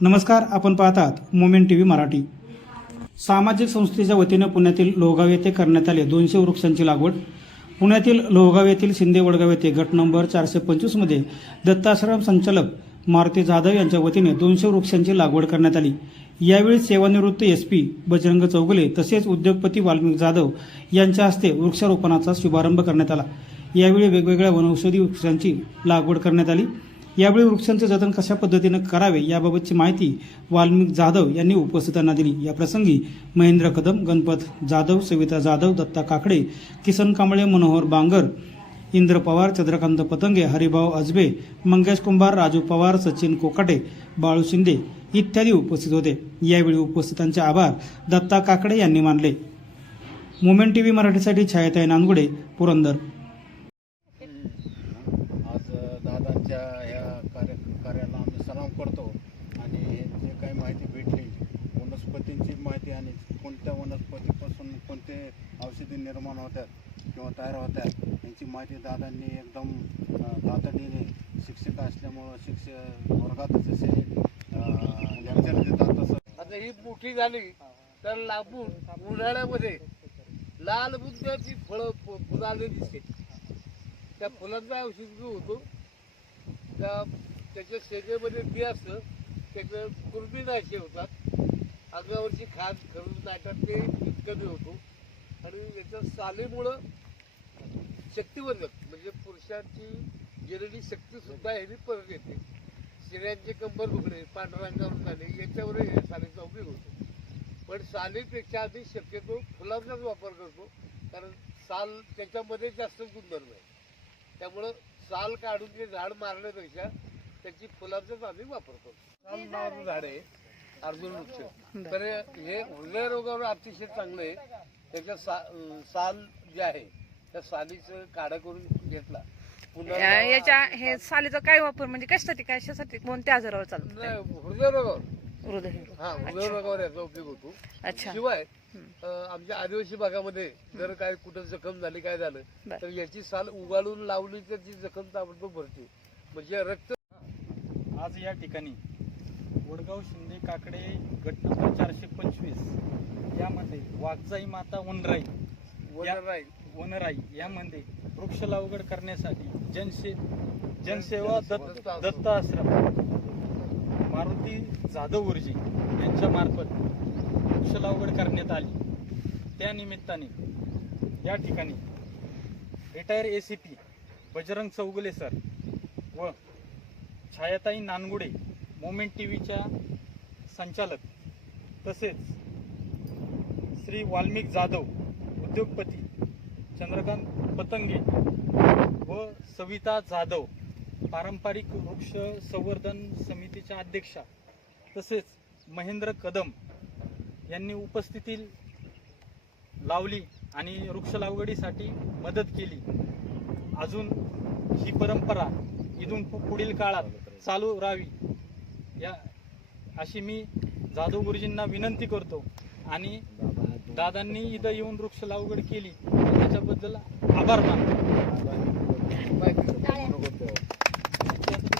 नमस्कार आपण पाहतात मोमेंट टी व्ही मराठी. सामाजिक संस्थेच्या वतीनं पुण्यातील लोहगाव येथे करण्यात आले दोनशे वृक्षांची लागवड. पुण्यातील लोहगाव येथील शिंदे वडगाव येथे गट नंबर चारशे पंचवीसमध्ये दत्ताश्रम संचालक मारुती जाधव यांच्या वतीने दोनशे वृक्षांची लागवड करण्यात आली. यावेळी सेवानिवृत्त एस पी बजरंग चौगुले तसेच उद्योगपती वाल्मिक जाधव यांच्या हस्ते वृक्षारोपणाचा शुभारंभ करण्यात आला. यावेळी वेगवेगळ्या वनौषधी वृक्षांची लागवड करण्यात आली. यावेळी वृक्षांचे जतन कशा पद्धतीनं करावे याबाबतची माहिती वाल्मिक जाधव यांनी उपस्थितांना दिली. याप्रसंगी महेंद्र कदम गणपत जाधव सविता जाधव दत्ता काकडे किसन कांबळे मनोहर बांगर इंद्र पवार चंद्रकांत पतंगे हरिभाऊ अजबे मंगेश कुंभार राजू पवार सचिन कोकाटे बाळू शिंदे इत्यादी उपस्थित होते. यावेळी उपस्थितांचे आभार दत्ता काकडे यांनी मानले. मोमेंट टीव्ही मराठीसाठी छायाताई नांदगुडे पुरंदर आज दादांच्या ह्या कार्य कार्याला आम्ही सलाम करतो. आणि जे काही माहिती भेटली वनस्पतींची माहिती आणि कोणत्या वनस्पतीपासून कोणते औषधी निर्माण होतात किंवा तयार होतात यांची माहिती दादांनी एकदम तातडीने शिक्षक असल्यामुळं शिक्षक वर्गात जसे लेक्चर देतात तसं. आता ही मोठी झाली तर लांबून उन्हाळ्यामध्ये लाल बुद्धाची फळं फ- फुलं दिसते. त्या फुलांचा औषध जो होतो त्या त्याच्या शेगेमध्ये बी असतं त्याचं कुर्मीनाशे होतात. अंगावरची खाज खरून नाटक ते कमी होतो. आणि याच्या सालीमुळं शक्तिवर्धक म्हणजे पुरुषांची गेलेली शक्ती सुद्धा ह्यानी परत येते. स्त्रियांचे कंबर दुखणे पांढऱ्या झाले याच्यावर हे सालीचा उपयोग होतो. पण सालीपेक्षा आधी शक्यतो फुलांचाच वापर करतो कारण साल त्याच्यामध्ये जास्त गुणधर्म आहे. त्यामुळं साल काढून ते झाड मारण्यापेक्षा त्याची फुलांचाच आम्ही वापर करतो साल नावाचं झाड आहे अर्जुन वृक्ष. तर हे हृदयरोगावर अतिशय चांगलं आहे. त्याच्या सा साल जे आहे त्या सालीचं काढा करून घेतला. याच्या हे सालीचा काय वापर? म्हणजे कशासाठी कशासाठी? कोणत्या आजारावर चालतो नाही, हृदयरोगावर हृदय. हा याचा उपयोग होतो. अच्छा. शिवाय आमच्या आदिवासी भागामध्ये जर काय कुठं जखम झाली काय झालं. तर याची साल उगाळून लावली तर ती जखम ताबडतोब भरते. म्हणजे रक्त आज या ठिकाणी वडगाव शिंदे काकडे गट नंबर चारशे पंचवीस यामध्ये वाघजाई माता वनराई वनर राहील वनराई यामध्ये वृक्ष लागवड करण्यासाठी जनसे जनसेवा दत्त दत्त आश्रम. मारुती जाधव गुरुजी यांच्यामार्फत वृक्ष लागवड करण्यात आली. त्या निमित्ताने या ठिकाणी retire A C P Bajrang Chougule sir व छायाताई नानगुडे मोमेंट टी व्हीच्या संचालक तसेच श्री वाल्मिक जाधव उद्योगपती चंद्रकांत पतंगे व सविता जाधव पारंपरिक वृक्ष संवर्धन समितीच्या अध्यक्षा तसेच महेंद्र कदम यांनी उपस्थिती लावली आणि वृक्ष लागवडीसाठी मदत केली. अजून ही परंपरा इथून पुढील काळात चालू राहावी. या अशी मी जाधव गुरुजींना विनंती करतो आणि दादांनी इथं येऊन वृक्ष लागवड केली. त्याच्याबद्दल आभार मानतो.